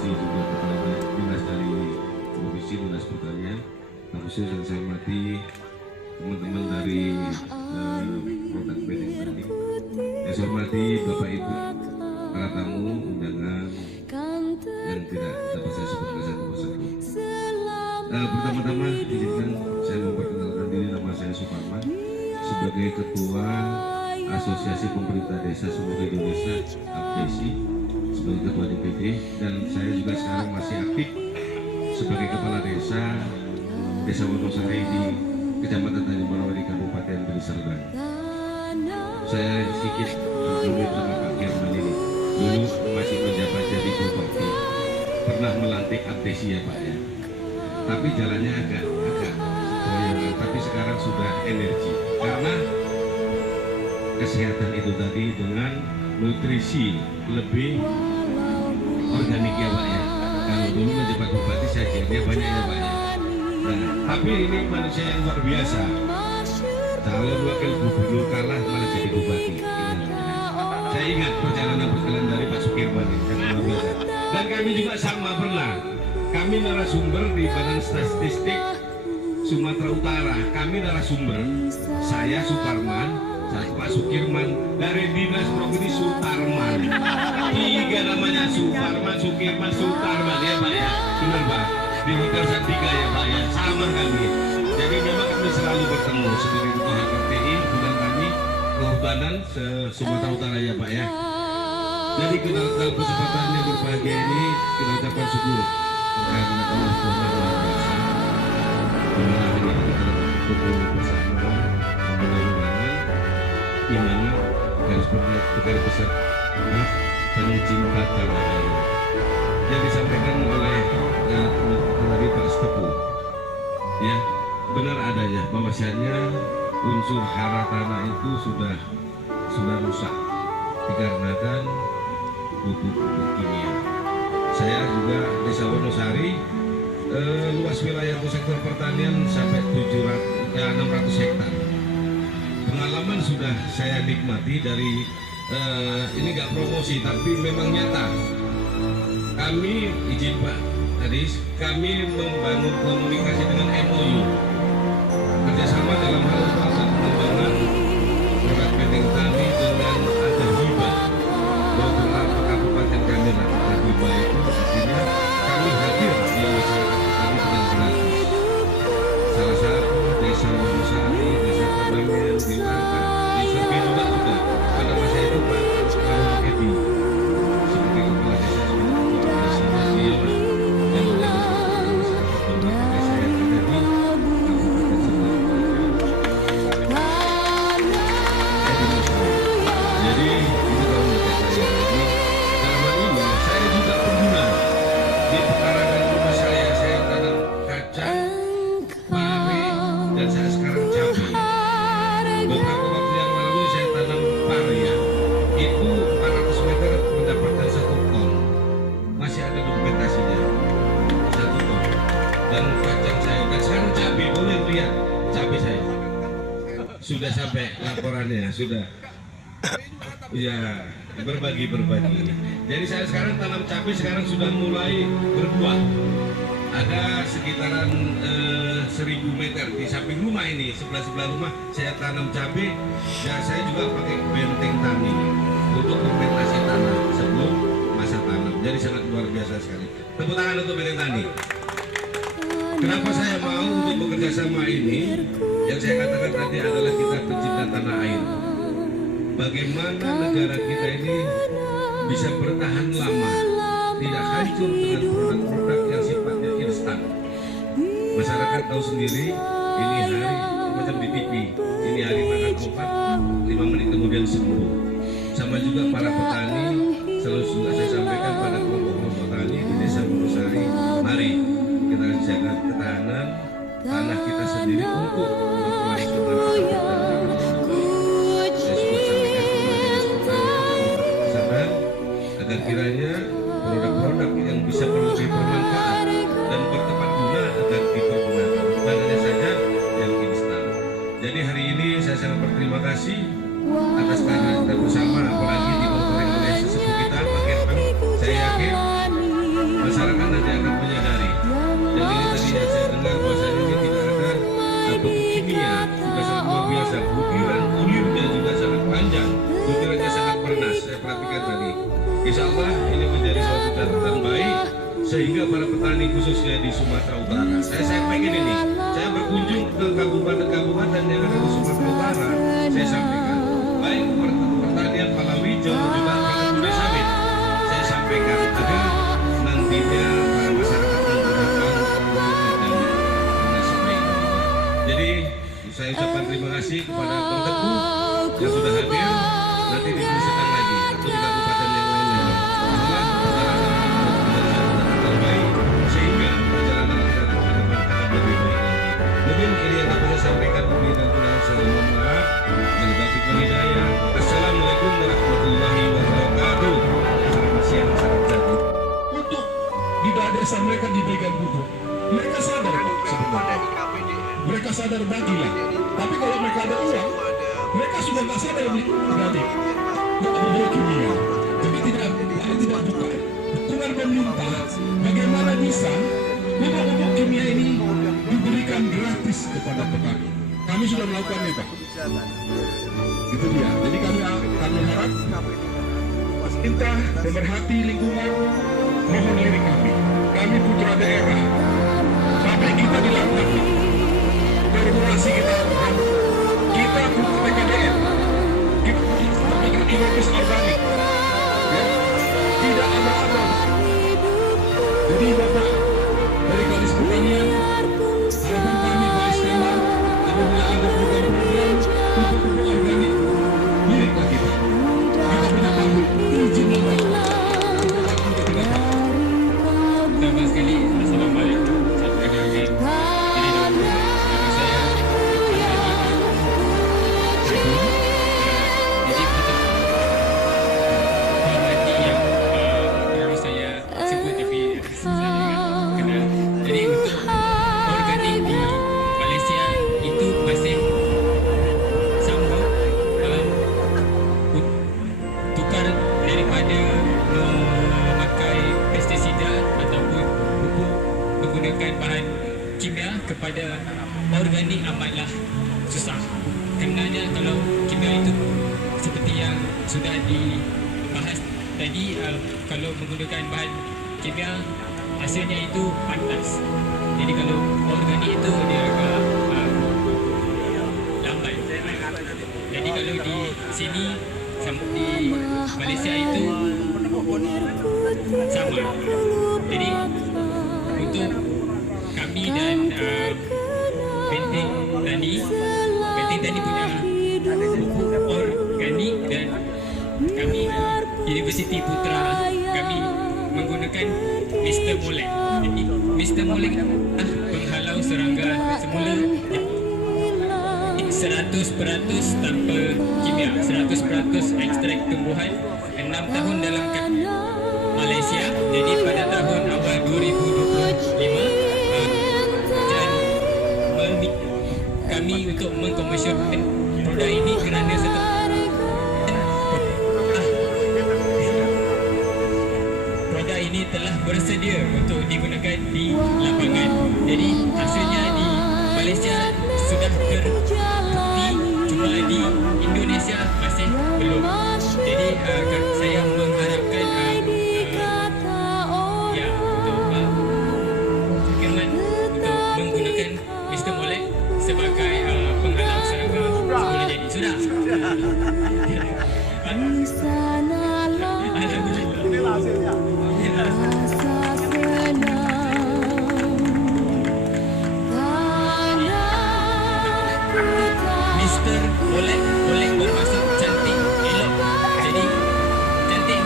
hormati juga kepala dinas dari Provinsi Dinas Pertanian, khususnya yang saya hormati teman-teman dari produk bedeng tadi. Yang saya hormati Bapak Ibu, para tamu undangan yang tidak dapat saya sebutkan satu persatu. Pertama-tama izinkan saya memperkenalkan diri, nama saya Suparman sebagai Ketua Asosiasi Pemerintah Desa seluruh Indonesia (APDESI), sebagai Ketua DPD, dan saya juga sekarang masih aktif sebagai Kepala Desa Wonosari di Kecamatan Tanjung Marawali, Kabupaten Deli Serdang. Saya sedikit dulu sama Pak Kirman ini. Dulu masih menjabat jadi bupati, pernah melantik APDESI ya Pak ya. Tapi jalannya agak sempoyongan, tapi sekarang sudah energi karena kesehatan itu tadi dengan nutrisi lebih organik ya Pak ya. Kalau dulu menjabat bupati sajiannya banyak ya Pak ya. Nah, tapi ini manusia yang luar biasa. Calon wakil gubernur kalah malah jadi bupati. Saya ingat perjalanan dari Pak Sukirman yang luar biasa. Dan kami juga sama pernah. Kami narasumber di Badan Statistik Sumatera Utara. Kami narasumber, saya Suparman, Pak Sukirman dari Dinas Provinsi Sutarman. Tiga namanya Suparman, Sukirman, Sutarman ya Pak ya. Benar Pak. Di Hotel Santika ya Pak ya. Sama kami. Jadi memang kami selalu bertemu sebagai Ketua HKTI bulan kami kehutanan Sumatera Utara ya Pak ya. Jadi kita dalam kesempatan yang berbahagia ini kita ucapkan syukur karena Allah Tuhan yang luar biasa. Dimana hari ini kita berkumpul bersama mengenai di mana garis besar penyingkat tanah air yang disampaikan oleh tadi Pak Stepu. Ya, benar adanya bahwasanya unsur hara tanah itu sudah rusak dikarenakan pupuk kimia. Saya juga Desa Wonosari, luas wilayah untuk sektor pertanian sampai 600 hektar. Pengalaman sudah saya nikmati dari ini nggak promosi tapi memang nyata. Kami izin Pak tadi kami membangun komunikasi dengan MOU kerjasama dalam hal pengembangan produk bedeng tani dengan ada hibah. Beberapa kabupaten kami lakukan hibah itu artinya kami hadir di masyarakat kami dengan gratis. Salah satu Desa Wonosari, Desa Kebangen, di Langkat, di Serbi juga pada masa itu Pak Karun Edi sebagai kepala desa sudah sampai laporannya sudah ya berbagi. Jadi saya sekarang tanam cabai sekarang sudah mulai berbuah. Ada sekitaran 1000 meter di samping rumah ini, sebelah rumah saya tanam cabai dan saya juga pakai benteng tani untuk fermentasi tanah sebelum masa tanam. Jadi sangat luar biasa sekali. Tepuk tangan untuk benteng tani. Kenapa saya mau untuk bekerja sama ini? Yang saya katakan tadi adalah kita pencinta tanah air. Bagaimana negara kita ini bisa bertahan lama, tidak hancur dengan produk-produk yang sifatnya instan. Masyarakat tahu sendiri, ini hari macam di TV, ini hari makan obat, 5 menit kemudian sembuh. Sama juga para petani, selalu sudah saya sampaikan pada kelompok-kelompok petani di Desa Wonosari, mari kita jaga ketahanan tanah kita sendiri untuk agar kiranya produk-produk yang bisa lebih bermanfaat dan bertepat guna agar dipergunakan, bukan hanya saja yang instan. Jadi hari ini saya sangat berterima kasih atas kehadiran kita bersama, apalagi dikontrol oleh sesepuh kita Pak Kirman. Saya yakin Insya Allah ini menjadi suatu catatan baik sehingga para petani khususnya di Sumatera Utara. Saya pengen ini, saya berkunjung ke kabupaten-kabupaten yang ada di Sumatera Utara. Saya sampaikan baik pertanian palawija juga perkebunan sawit. Saya sampaikan agar nantinya para masyarakat menggunakan dengan sebaik. Jadi saya ucapkan terima kasih kepada Bang Teguh yang sudah hadir. Nanti dipersilakan lagi atau di kabupaten yang lainnya. Terbaik sehingga perjalanan kita ke depan akan lebih baik. Mungkin ini yang dapat saya sampaikan. Mungkin dan kurang saya mohon maaf. Berbagai hidayah. Assalamualaikum warahmatullahi wabarakatuh. Selamat siang, salam sejahtera. Untuk di desa mereka diberikan pupuk, mereka sadar kok sebenarnya. Mereka sadar bagilah. Tapi kalau mereka ada uang, mereka sudah nggak sadar beli organik, nggak berbau kimia. Jadi tidak buka. Dukungan pemerintah, bagaimana bisa pupuk kimia ini diberikan gratis kepada petani? Kami sudah melakukannya, Pak. Itu dia. Jadi kami harap pemerintah pemerhati lingkungan mohon lirik kami. Kami putra daerah. Sampai kita dilangkapi. Regulasi kita butuh PKDN, kita butuh inovasi organik, ya. Tidak ada. Jadi Bapak dari Kadis Pertanian, harapan kami Pak Iskandar, apabila ada program-program untuk pupuk organik, miriplah kita. Kita punya pabrik, izinlah Pak. Kita tidak Pak. Pertama sekali, Assalamualaikum. Kepada organik amatlah susah. Kerana kalau kimia itu seperti yang sudah dibahas tadi, kalau menggunakan bahan kimia hasilnya itu pantas. Jadi kalau organik itu dia agak lambat. Jadi kalau di sini di Malaysia itu sama. Jadi untuk kami dan Benteng Tani punya pupuk organik dan kami Universiti Putra kami menggunakan Mr. Molek. Jadi Mr. Molek penghalau serangga semula 100% tanpa kimia, 100% ekstrak tumbuhan, 6 tahun dalam Malaysia. Jadi pada tahun awal 2025 kami untuk mengkomersialkan produk ini kerana produk ini telah bersedia untuk digunakan di lapangan. Jadi hasilnya di Malaysia sudah terbukti, cuma di Indonesia masih belum. Jadi saya mengharapkan untuk menggunakan Mr. Molek sebagai penghalau serangga boleh jadi sudah. Mr. Molek bermaksud cantik, elok. Jadi cantik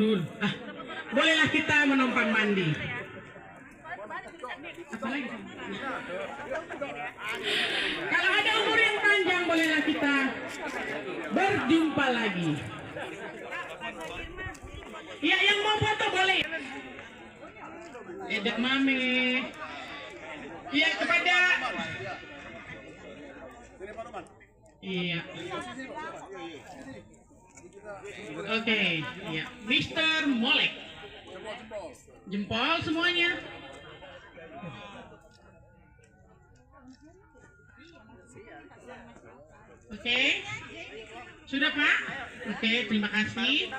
dulu. Bolehlah kita menumpang mandi. Apalagi? Kalau ada umur yang panjang, bolehlah kita berjumpa lagi. Ya, yang mau foto boleh. Dek Mame. Iya, kepada. Iya. Oke, iya. Mr. Molek. Jempol semuanya. Oke. Sudah, Pak? Oke, terima kasih.